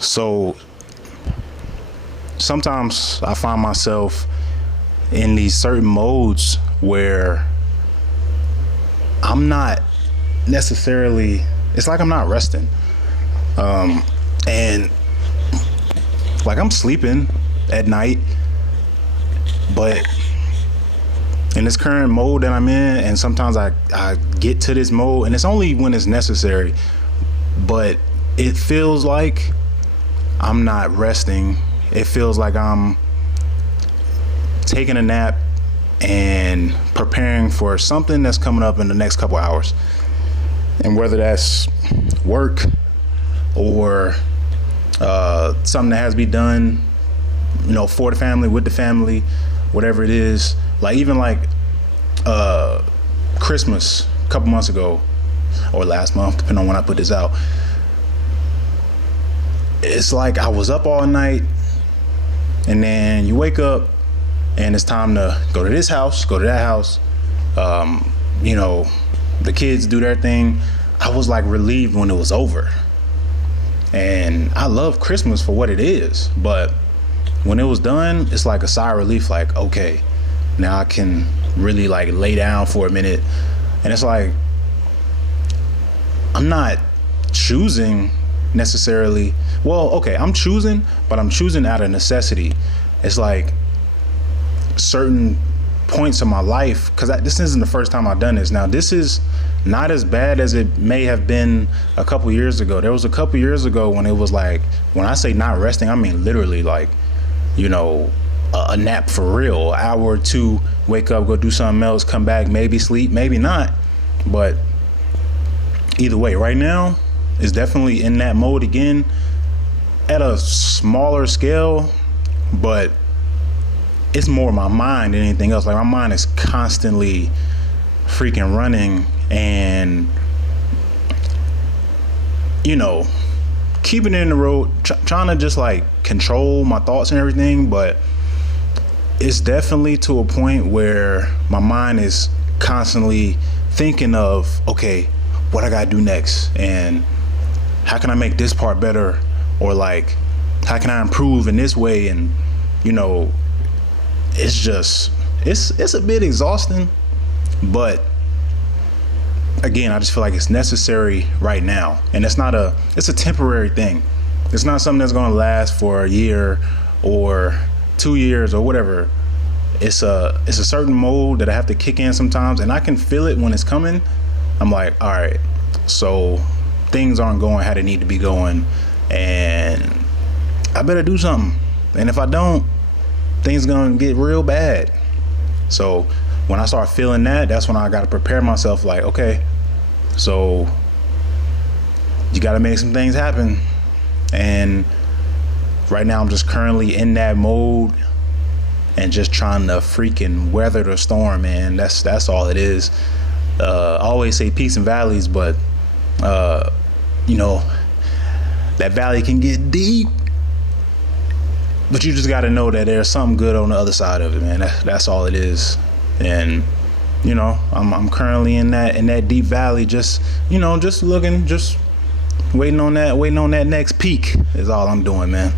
So sometimes I find myself in these certain modes where I'm not necessarily, it's like I'm not resting. And like I'm sleeping at night, but in this current mode that I'm in, and sometimes I get to this mode, and it's only when it's necessary, but it feels like I'm not resting. It feels like I'm taking a nap and preparing for something that's coming up in the next couple hours. And whether that's work or something that has to be done, for the family, with the family, whatever it is. Like even like Christmas a couple months ago, or last month, depending on when I put this out. It's like I was up all night, and then you wake up and it's time to go to this house, go to that house. The kids do their thing. I was like relieved when it was over. And I love Christmas for what it is, but when it was done, it's like a sigh of relief, like, okay, now I can really like lay down for a minute. And it's like, I'm not choosing necessarily. Well, okay, I'm choosing, but I'm choosing out of necessity. It's like certain points of my life, because this isn't the first time I've done this. Now, this is not as bad as it may have been a couple years ago. There was a couple years ago when it was like, when I say not resting, I mean literally like, a nap for real, an hour or two, wake up, go do something else, come back, maybe sleep, maybe not. But either way, right now is definitely in that mode again, at a smaller scale, but it's more my mind than anything else. Like my mind is constantly freaking running and, keeping it in the road, trying to just like control my thoughts and everything. But it's definitely to a point where my mind is constantly thinking of, okay, what I gotta do next, and how can I make this part better, or like how can I improve in this way. And it's just it's a bit exhausting, but again, I just feel like it's necessary right now. And it's a temporary thing. It's not something that's going to last for a year or 2 years or whatever. It's a certain mode that I have to kick in sometimes, and I can feel it when it's coming. I'm like, all right, so things aren't going how they need to be going, and I better do something. And if I don't, things going to get real bad. So when I start feeling that, that's when I got to prepare myself, like, okay, so you got to make some things happen. And right now I'm just currently in that mode and just trying to freaking weather the storm, man. That's all it is. I always say peaks and valleys, but that valley can get deep. But you just got to know that there's something good on the other side of it, man. That's all it is. And I'm currently in that deep valley, just looking, just waiting on that next peak is all I'm doing, man.